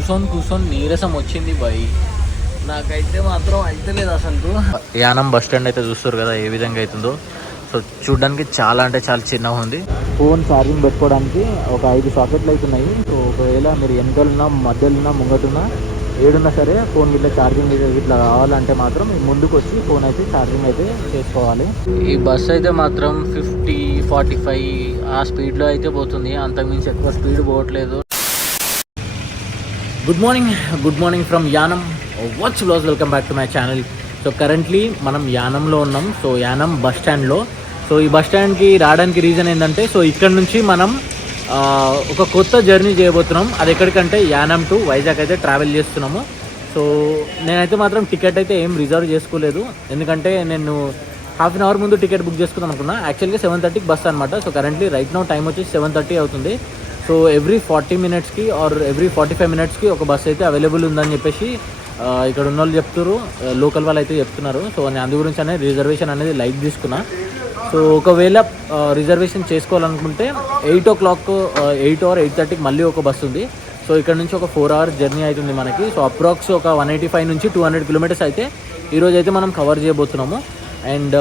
కూర్చొని కూర్చొని నీరసం వచ్చింది బై. నాకైతే మాత్రం అయితే లేదు అసలు. యానం బస్ స్టాండ్ అయితే చూస్తారు కదా ఏ విధంగా అవుతుందో. సో చూడడానికి చాలా అంటే చాలా చిన్నగా ఉంది. ఫోన్ ఛార్జింగ్ పెట్టుకోవడానికి ఒక ఐదు సాకెట్లు అయితే ఉన్నాయి. సో ఒకవేళ మీరు వెనకాలన్నా మధ్యలో ముంగటున్నా ఏడున్నా సరే ఫోన్ ఇట్లా ఛార్జింగ్ ఇట్లా కావాలంటే మాత్రం ముందుకు వచ్చి ఫోన్ అయితే ఛార్జింగ్ అయితే చేసుకోవాలి. ఈ బస్ అయితే మాత్రం ఫిఫ్టీ ఫార్టీ ఫైవ్ ఆ స్పీడ్లో అయితే పోతుంది. అంతకుమించి ఎక్కువ స్పీడ్ పోవట్లేదు. Good morning good morning from Yanam watch blast welcome back to my channel so currently మనం యానంలో ఉన్నాం. సో యానం బస్ స్టాండ్లో సో ఈ బస్ స్టాండ్కి రావడానికి రీజన్ ఏంటంటే సో ఇక్కడ నుంచి మనం ఒక కొత్త జర్నీ చేయబోతున్నాం. అది ఎక్కడికంటే యానం టు వైజాగ్ అయితే ట్రావెల్ చేస్తున్నాము. సో నేనైతే మాత్రం టికెట్ అయితే ఏం రిజర్వ్ చేసుకోలేదు. ఎందుకంటే నేను హాఫ్ అన్ అవర్ ముందు టికెట్ బుక్ చేసుకుందాం అనుకున్నా. యాక్చువల్గా సెవెన్ థర్టీకి బస్ అనమాట so currently right now time వచ్చి సెవెన్ థర్టీ అవుతుంది. సో ఎవ్రీ ఫార్టీ మినిట్స్కి ఆర్ ఎవ్రీ ఫార్టీ ఫైవ్ మినిట్స్కి ఒక బస్ అయితే అవైలబుల్ ఉందని చెప్పేసి ఇక్కడ ఉన్న వాళ్ళు చెప్తున్నారు లోకల్ వాళ్ళు అయితే చెప్తున్నారు. సో నేను అందు గురించి అనేది రిజర్వేషన్ అనేది లైక్ తీసుకున్నా. సో ఒకవేళ రిజర్వేషన్ చేసుకోవాలనుకుంటే eight o'clock eight or eight థర్టీకి మళ్ళీ ఒక బస్సు ఉంది. సో ఇక్కడ నుంచి ఒక ఫోర్ అవర్స్ జర్నీ అవుతుంది మనకి. సో అప్రాక్స్ ఒక వన్ ఎయిటీ ఫైవ్ నుంచి టూ హండ్రెడ్ కిలోమీటర్స్ అయితే ఈరోజు అయితే మనం కవర్ చేయబోతున్నాము. అండ్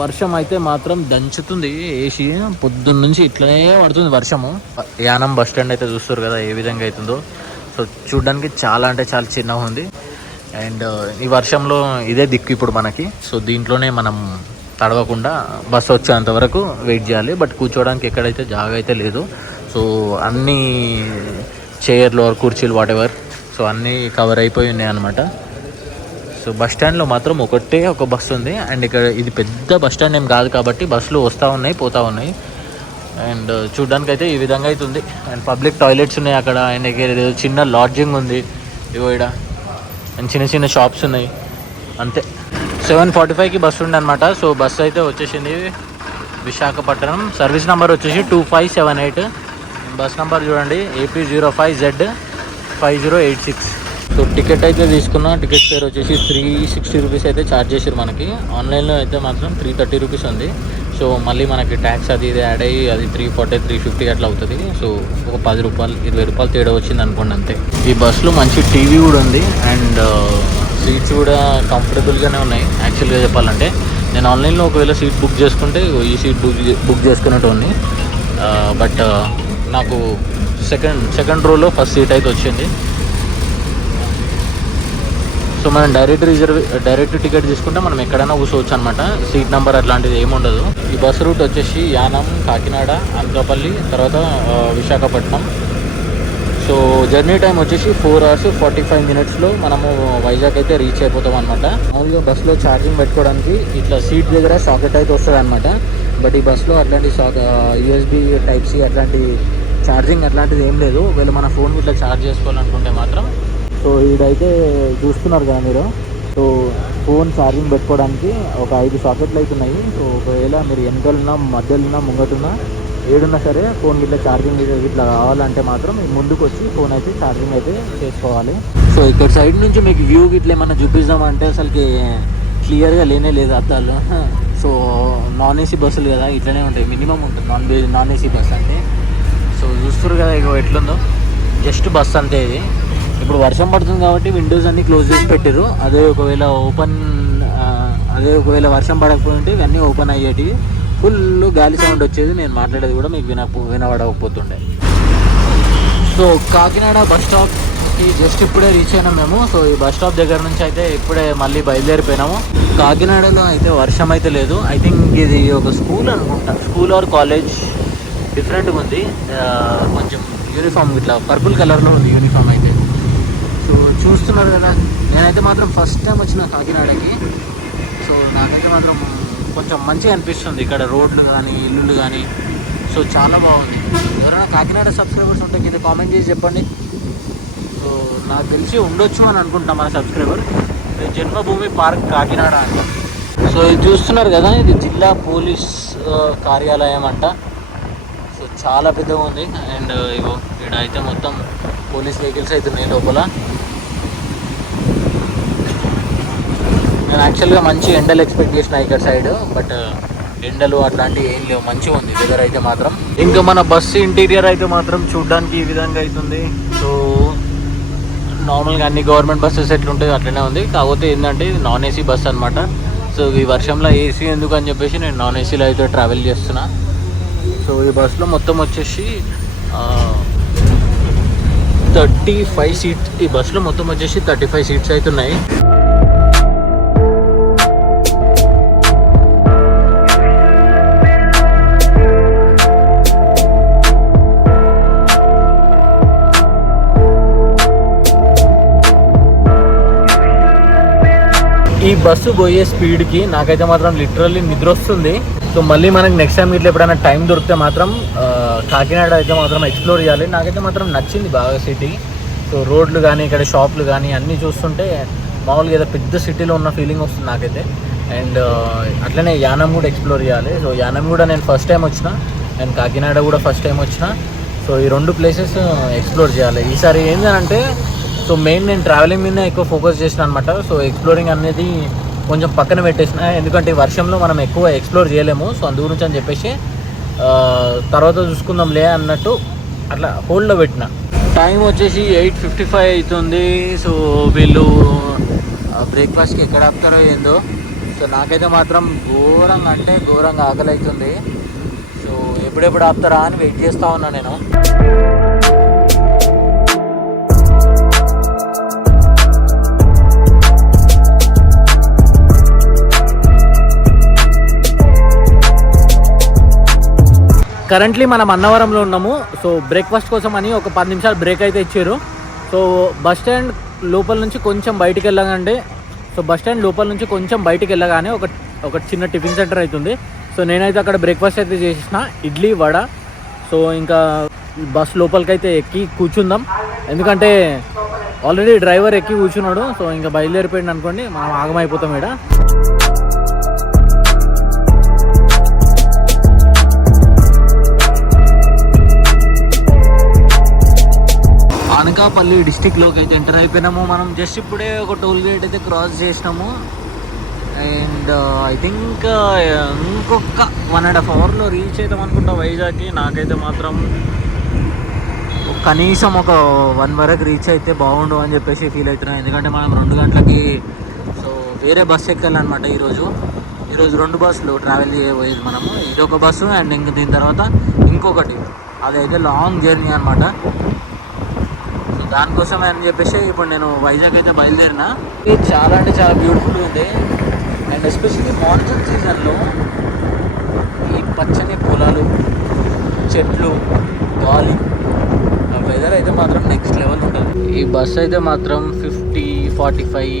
వర్షం అయితే మాత్రం దంచుతుంది. ఏసీ పొద్దున్న నుంచి ఇట్లనే పడుతుంది వర్షము. యానం బస్ స్టాండ్ అయితే చూస్తారు కదా ఏ విధంగా అవుతుందో. సో చూడడానికి చాలా అంటే చాలా చిన్నగా ఉంది. అండ్ ఈ వర్షంలో ఇదే దిక్కు ఇప్పుడు మనకి. సో దీంట్లోనే మనం తడవకుండా బస్సు వచ్చేంత వరకు వెయిట్ చేయాలి. బట్ కూర్చోవడానికి ఎక్కడైతే జాగా అయితే లేదు. సో అన్ని చైర్లు కుర్చీలు వాట్ ఎవర్ సో అన్నీ కవర్ అయిపోయి ఉన్నాయి అనమాట సో బస్ స్టాండ్లో మాత్రం ఒకటే ఒక బస్సు ఉంది. అండ్ ఇక్కడ ఇది పెద్ద బస్ స్టాండ్ ఏం కాదు కాబట్టి బస్సులు వస్తూ ఉన్నాయి పోతూ ఉన్నాయి. అండ్ uh, చూడ్డానికి అయితే ఈ విధంగా అయితే ఉంది అండ్ పబ్లిక్ టాయిలెట్స్ ఉన్నాయి అక్కడ. అండ్ ఇక్కడ చిన్న లాడ్జింగ్ ఉంది. ఇగో ఇక్కడ అండ్ చిన్న చిన్న షాప్స్ ఉన్నాయి. అంతే. సెవెన్ ఫార్టీ ఫైవ్కి బస్సు ఉండనమాట సో బస్సు అయితే వచ్చేసింది విశాఖపట్నం. సర్వీస్ నెంబర్ వచ్చేసి two five seven eight bus number చూడండి. AP zero five Z five zero eight six so ticket అయితే తీసుకున్నా టికెట్ ఫేర్ వచ్చేసి త్రీ సిక్స్టీ రూపీస్ అయితే ఛార్జ్ చేసారు మనకి. ఆన్లైన్లో అయితే మాత్రం త్రీ థర్టీ రూపీస్ ఉంది. సో మళ్ళీ మనకి ట్యాక్స్ అది ఇది యాడ్ అయ్యి అది త్రీ ఫార్టీ త్రీ ఫిఫ్టీ అట్లా అవుతుంది. సో ఒక పది రూపాయలు ఇరవై రూపాయలు తేడా వచ్చింది అనుకోండి అంతే. ఈ బస్సులో మంచి టీవీ కూడా ఉంది అండ్ సీట్స్ కూడా కంఫర్టబుల్గానే ఉన్నాయి. యాక్చువల్గా చెప్పాలంటే నేను ఆన్లైన్లో ఒకవేళ సీట్ బుక్ చేసుకుంటే ఈ సీట్ బుక్ బుక్ చేసుకున్నట్టు బట్ నాకు సెకండ్ సెకండ్ రోలో ఫస్ట్ సీట్ అయితే వచ్చింది. సో మనం డైరెక్ట్ రిజర్వ్ డైరెక్ట్ టికెట్ తీసుకుంటే మనం ఎక్కడైనా కూర్చోవచ్చు అనమాట సీట్ నెంబర్ అట్లాంటిది ఏమి ఉండదు. ఈ బస్సు రూట్ వచ్చేసి యానం కాకినాడ అనకాపల్లి తర్వాత విశాఖపట్నం. సో జర్నీ టైం వచ్చేసి ఫోర్ అవర్స్ ఫార్టీ ఫైవ్ మినిట్స్లో మనము వైజాగ్ అయితే రీచ్ అయిపోతాం అనమాట మామూలుగా బస్సులో ఛార్జింగ్ పెట్టుకోవడానికి ఇట్లా సీట్ దగ్గర సాకెట్ అయితే వస్తుంది అనమాట బట్ ఈ బస్సులో అట్లాంటి యూఎస్బి టైప్ సి అట్లాంటి ఛార్జింగ్ అట్లాంటిది ఏం లేదు. ఒకవేళ మన ఫోన్ ఇట్లా ఛార్జ్ చేసుకోవాలనుకుంటే మాత్రం సో ఇదైతే చూస్తున్నారు కదా మీరు. సో ఫోన్ ఛార్జింగ్ పెట్టుకోవడానికి ఒక ఐదు సాకెట్లు అయితే ఉన్నాయి. సో ఒకవేళ మీరు వెనకాలన్నా మధ్యలో ముంగటున్నా ఏడున్నా సరే ఫోన్ ఇట్లా ఛార్జింగ్ ఇట్లా కావాలంటే మాత్రం ముందుకు వచ్చి ఫోన్ అయితే ఛార్జింగ్ అయితే చేసుకోవాలి. సో ఇక్కడ సైడ్ నుంచి మీకు వ్యూ ఇట్లా ఏమన్నా చూపిస్తామంటే అసలుకి క్లియర్గా లేనే లేదు అద్దాలు. సో నాన్ ఏసీ బస్సులు కదా ఇట్లనే ఉంటాయి. మినిమం ఉంటుంది. నాన్ నాన్ ఏసీ బస్ అంటే. సో చూస్తారు కదా ఇక ఎట్లుందో. జస్ట్ బస్ అంతే ఇది. ఇప్పుడు వర్షం పడుతుంది కాబట్టి విండోస్ అన్ని క్లోజ్ చేసి పెట్టారు అదే ఒకవేళ ఓపెన్ అదే ఒకవేళ వర్షం పడకపోతుంటే ఇవన్నీ ఓపెన్ అయ్యేటివి. ఫుల్ గాలి సౌండ్ వచ్చేది నేను మాట్లాడేది కూడా మీకు విన వినబడకపోతుండే. సో కాకినాడ బస్ స్టాప్కి జస్ట్ ఇప్పుడే రీచ్ అయినాం మేము. సో ఈ బస్ స్టాప్ దగ్గర నుంచి అయితే ఇప్పుడే మళ్ళీ బయలుదేరిపోయినాము. కాకినాడలో అయితే వర్షం అయితే లేదు. ఐ థింక్ ఇది ఒక స్కూల్ అనుకుంటా. స్కూల్ ఆర్ కాలేజ్ డిఫరెంట్గా ఉంది. కొంచెం యూనిఫామ్ ఇట్లా పర్పుల్ కలర్లో ఉంది యూనిఫామ్ అయితే. సో చూస్తున్నారు కదా నేనైతే మాత్రం ఫస్ట్ టైం వచ్చిన కాకినాడకి. సో నాకైతే మాత్రం కొంచెం మంచిగా అనిపిస్తుంది ఇక్కడ రోడ్లు కానీ ఇల్లులు కానీ సో చాలా బాగుంది. ఎవరైనా కాకినాడ సబ్స్క్రైబర్స్ ఉంటే కింద కామెంట్ చేసి చెప్పండి. సో నాకు తెలిసి ఉండొచ్చు అని అనుకుంటాం మన సబ్స్క్రైబర్ జన్మభూమి పార్క్ కాకినాడ అని. సో ఇది చూస్తున్నారు కదా ఇది జిల్లా పోలీస్ కార్యాలయం అంట. సో చాలా పెద్దగా ఉంది. అండ్ ఇగో ఇక్కడ అయితే మొత్తం పోలీస్ వెహికల్స్ అయితే ఉన్నాయి లోపల. నేను యాక్చువల్గా మంచి ఎండలు ఎక్స్పెక్ట్ చేసిన ఇక్కడ సైడ్ బట్ uh, ఎండలు అట్లాంటివి ఏం లేవు. మంచిగా ఉంది వెదర్ అయితే మాత్రం. ఇంకా మన బస్సు ఇంటీరియర్ అయితే మాత్రం చూడడానికి ఈ విధంగా అవుతుంది సో నార్మల్గా అన్ని గవర్నమెంట్ బస్సెస్ ఎట్లుంటాయో అట్లనే ఉంది. కాకపోతే ఏంటంటే ఇది నాన్ ఏసీ బస్ అనమాట సో ఈ వర్షంలో ఏసీ ఎందుకు అని చెప్పేసి నేను నాన్ ఏసీలో అయితే ట్రావెల్ చేస్తున్నా. సో ఈ బస్సులో మొత్తం వచ్చేసి థర్టీ ఫైవ్ సీట్స్ ఈ బస్సులో మొత్తం వచ్చేసి థర్టీ ఫైవ్ సీట్స్ అయితే ఈ బస్సు పోయే స్పీడ్కి నాకైతే మాత్రం లిటరల్లీ నిద్ర వస్తుంది సో మళ్ళీ మనకి నెక్స్ట్ టైం ఇట్లా ఎప్పుడైనా టైం దొరికితే మాత్రం కాకినాడ అయితే మాత్రం ఎక్స్ప్లోర్ చేయాలి. నాకైతే మాత్రం నచ్చింది బాగా సిటీ సో రోడ్లు కానీ ఇక్కడ షాపులు కానీ అన్నీ చూస్తుంటే మామూలుగా ఏదో పెద్ద సిటీలో ఉన్న ఫీలింగ్ వస్తుంది నాకైతే. అండ్ అట్లనే యానం కూడా ఎక్స్ప్లోర్ చేయాలి. సో యానం కూడా నేను ఫస్ట్ టైం వచ్చిన అండ్ కాకినాడ కూడా ఫస్ట్ టైం వచ్చిన. సో ఈ రెండు ప్లేసెస్ ఎక్స్ప్లోర్ చేయాలి. ఈసారి ఏంటంటే సో మెయిన్ నేను ట్రావెలింగ్ మీద ఎక్కువ ఫోకస్ చేసిన అనమాట సో ఎక్స్ప్లోరింగ్ అనేది కొంచెం పక్కన పెట్టేసిన. ఎందుకంటే వర్షంలో మనం ఎక్కువ ఎక్స్ప్లోర్ చేయలేము. సో అందు గురించి అని చెప్పేసి తర్వాత తర్వాత చూసుకుందాంలే అన్నట్టు అట్లా హోల్డ్లో పెట్టిన. టైం వచ్చేసి ఎయిట్ ఫిఫ్టీ ఫైవ్ అవుతుంది సో వీళ్ళు బ్రేక్ఫాస్ట్కి ఎక్కడ ఆపుతారో ఏందో. సో నాకైతే మాత్రం ఘోరంగా అంటే ఘోరంగా ఆకలి అవుతుంది సో ఎప్పుడెప్పుడు ఆపుతారా అని వెయిట్ చేస్తూ ఉన్నా నేను. కరెంట్లీ మనం అన్నవరంలో ఉన్నాము. సో బ్రేక్ఫాస్ట్ కోసం అని ఒక పది నిమిషాలు బ్రేక్ అయితే ఇచ్చారు. సో బస్ స్టాండ్ లోపల నుంచి కొంచెం బయటికి వెళ్ళగానే సో బస్ స్టాండ్ లోపల నుంచి కొంచెం బయటికి వెళ్ళగానే ఒక ఒక చిన్న టిఫిన్ సెంటర్ అవుతుంది సో నేనైతే అక్కడ బ్రేక్ఫాస్ట్ అయితే చేసిన ఇడ్లీ వడ. సో ఇంకా బస్ లోపలికైతే ఎక్కి కూర్చుందాం. ఎందుకంటే ఆల్రెడీ డ్రైవర్ ఎక్కి కూర్చున్నాడు. సో ఇంకా బయలుదేరిపోయింది అనుకోండి మనం ఆగమైపోతాం ఇక్కడ అనకాపల్లి డిస్టిక్లోకి అయితే ఎంటర్ అయిపోయినాము. మనం జస్ట్ ఇప్పుడే ఒక టోల్ గేట్ అయితే క్రాస్ చేసినాము. అండ్ ఐ థింక్ ఇంకొక వన్ అండ్ హాఫ్ అవర్లో రీచ్ అవుతాం అనుకుంటా వైజాగ్కి. నాకైతే మాత్రం కనీసం ఒక వన్ వరకు రీచ్ అయితే బాగుండు అని చెప్పేసి ఫీల్ అవుతున్నాం. ఎందుకంటే మనం రెండు గంటలకి సో వేరే బస్సు ఎక్కాలన్నమాట ఈరోజు. ఈరోజు రెండు బస్సులు ట్రావెల్ చేయబోయేది మనము. ఇది ఒక బస్సు అండ్ ఇంక దీని తర్వాత ఇంకొకటి. అదైతే లాంగ్ జర్నీ అనమాట దానికోసం అని చెప్పేసి ఇప్పుడు నేను వైజాగ్ అయితే బయలుదేరిన. ఇది చాలా అంటే చాలా బ్యూటిఫుల్ ఉంది. అండ్ ఎస్పెషల్లీ మాన్సూన్ సీజన్లో ఈ పచ్చని పొలాలు చెట్లు గాలి ఆ వెదర్ అయితే మాత్రం నెక్స్ట్ లెవెల్ ఉంటుంది. ఈ బస్ అయితే మాత్రం ఫిఫ్టీ ఫార్టీ ఫైవ్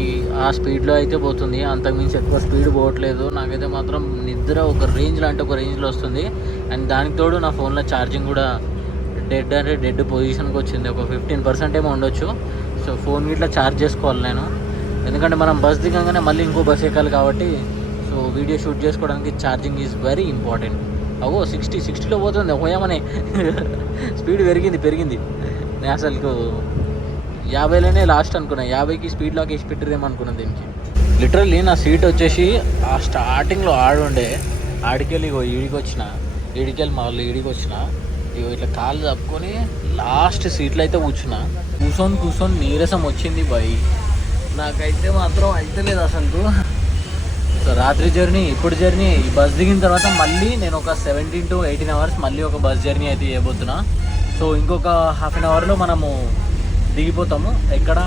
ఆ స్పీడ్లో అయితే పోతుంది. అంతకుమించి ఎక్కువ స్పీడ్ పోవట్లేదు. నాకైతే మాత్రం నిద్ర ఒక రేంజ్ లాంటి ఒక రేంజ్లో వస్తుంది. అండ్ దానికి తోడు నా ఫోన్లో ఛార్జింగ్ కూడా డెడ్ అంటే డెడ్ పొజిషన్కి వచ్చింది. ఒక ఫిఫ్టీన్ పర్సెంట్ ఏమో ఉండొచ్చు. సో ఫోన్ ఇట్లా ఛార్జ్ చేసుకోవాలి నేను. ఎందుకంటే మనం బస్ దిగంగానే మళ్ళీ ఇంకో బస్ ఎక్కాలి కాబట్టి సో వీడియో షూట్ చేసుకోవడానికి ఛార్జింగ్ ఈజ్ వెరీ ఇంపార్టెంట్. అవో సిక్స్టీ సిక్స్టీలో పోతుంది. పోయామని. స్పీడ్ పెరిగింది పెరిగింది. నేను అసలు యాభైలోనే లాస్ట్ అనుకున్నా. యాభైకి స్పీడ్ లాక్ వేసి పెట్టిరేమో అనుకున్నాను దీనికి. లిటరల్లీ నా సీట్ వచ్చేసి ఆ స్టార్టింగ్లో ఆడుండే. ఆడికెళ్ళి ఇగో ఈడికి వచ్చిన ఈడికెళ్ళి మళ్ళీ ఈడికి వచ్చిన ఇగో ఇట్లా కాళ్ళు తప్పుకొని లాస్ట్ సీట్లో అయితే కూర్చున్నా. కూర్చొని కూర్చొని నీరసం వచ్చింది బై. నాకైతే మాత్రం అయితే లేదు అసలు సో రాత్రి జర్నీ ఇప్పుడు జర్నీ ఈ బస్ దిగిన తర్వాత మళ్ళీ నేను ఒక సెవెంటీన్ టు ఎయిటీన్ అవర్స్ మళ్ళీ ఒక బస్ జర్నీ అయితే చేయబోతున్నా. సో ఇంకొక హాఫ్ అన్ అవర్లో మనము దిగిపోతాము. ఎక్కడ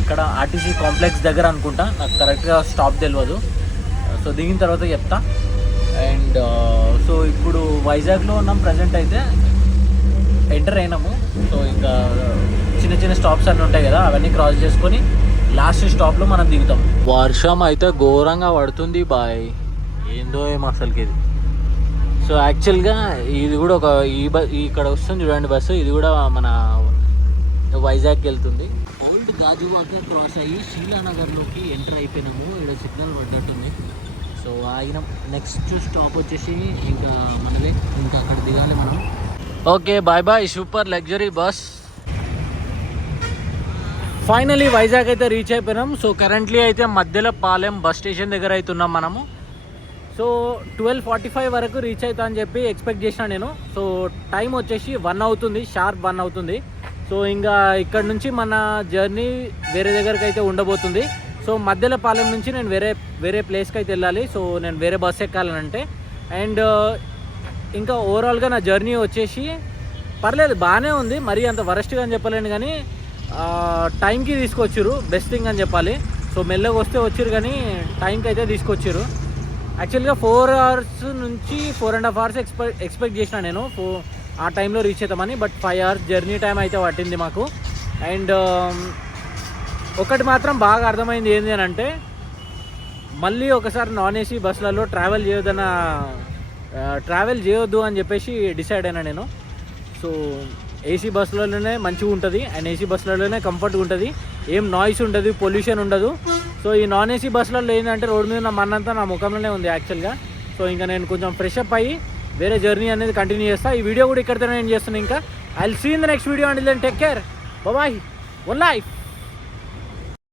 ఇక్కడ ఆర్టీసీ కాంప్లెక్స్ దగ్గర అనుకుంటా. నాకు కరెక్ట్గా స్టాప్ తెలియదు సో దిగిన తర్వాత చెప్తా. అండ్ సో uh, ఇప్పుడు వైజాగ్లో ఉన్నాం ప్రజెంట్ అయితే ఎంటర్ అయినాము. సో ఇంకా చిన్న చిన్న స్టాప్స్ అన్నీ ఉంటాయి కదా అవన్నీ క్రాస్ చేసుకొని లాస్ట్ స్టాప్లో మనం దిగుతాం. వర్షం అయితే ఘోరంగా పడుతుంది బాయ్. ఏందో ఏమో అసలుకి ఇది. సో యాక్చువల్గా ఇది కూడా ఒక ఈ బస్ ఇక్కడ వస్తుంది చూడండి బస్సు ఇది కూడా మన వైజాగ్కి వెళ్తుంది. ఓల్డ్ గాజువాక క్రాస్ అయ్యి శీలానగర్లోకి ఎంటర్ అయిపోయినాము. ఇక్కడ సిగ్నల్ పడ్డట్టుంది. సో ఆగినాం నెక్స్ట్ స్టాప్ వచ్చేసి ఇంకా మనది ఇంకా అక్కడ దిగాలి మనం. Okay bye bye super luxury bus finally Vizag అయితే రీచ్ అయిపోయినాం. సో కరెంట్లీ అయితే మధ్యలో పాలెం బస్ స్టేషన్ దగ్గర అవుతున్నాం మనము. సో ట్వెల్వ్ ఫార్టీ ఫైవ్ వరకు రీచ్ అవుతా అని చెప్పి ఎక్స్పెక్ట్ చేసిన నేను. సో టైం వచ్చేసి వన్ అవుతుంది షార్ప్ వన్ అవుతుంది. సో ఇంకా ఇక్కడ నుంచి మన జర్నీ వేరే దగ్గరికి అయితే ఉండబోతుంది. సో మధ్యలో పాలెం నుంచి నేను వేరే వేరే ప్లేస్కి అయితే వెళ్ళాలి. సో నేను వేరే బస్ ఎక్కాలనంటే. అండ్ uh, ఇంకా ఓవరాల్గా నా జర్నీ వచ్చేసి పర్లేదు బాగానే ఉంది. మరీ అంత వరస్ట్గా అని చెప్పలేను కానీ టైంకి uh, తీసుకొచ్చారు బెస్ట్ థింగ్ అని చెప్పాలి. సో మెల్లగా వస్తే వచ్చారు కానీ టైంకి అయితే తీసుకొచ్చారు యాక్చువల్గా ఫోర్ అవర్స్ నుంచి four and half hours expect expect చేసిన నేను. ఫో ఆ టైంలో రీచ్ అవుతామని. But five hours journey time అయితే పట్టింది మాకు. అండ్ um, ఒకటి మాత్రం బాగా అర్థమైంది ఏంటి అని అంటే మళ్ళీ ఒకసారి నాన్ ఏసీ బస్సులలో ట్రావెల్ చేయొద్దన్న ట్రావెల్ చేయొద్దు అని చెప్పేసి డిసైడ్ అయినా నేను. సో ఏసీ బస్సులలోనే మంచిగా ఉంటుంది అండ్ ఏసీ బస్సులలోనే కంఫర్ట్గా ఉంటుంది. ఏం నాయిస్ ఉండదు పొల్యూషన్ ఉండదు. సో ఈ నాన్ ఏసీ బస్సులలో ఏంటంటే రోడ్ మీద నా మన్నంతా నా ముఖంలోనే ఉంది యాక్చువల్గా సో ఇంకా నేను కొంచెం ఫ్రెష్ అప్ అయ్యి వేరే జర్నీ అనేది కంటిన్యూ చేస్తా. ఈ వీడియో కూడా ఇక్కడితో నేను చేస్తున్నాను ఇంకా. I see in the next video అండి then take care bye one life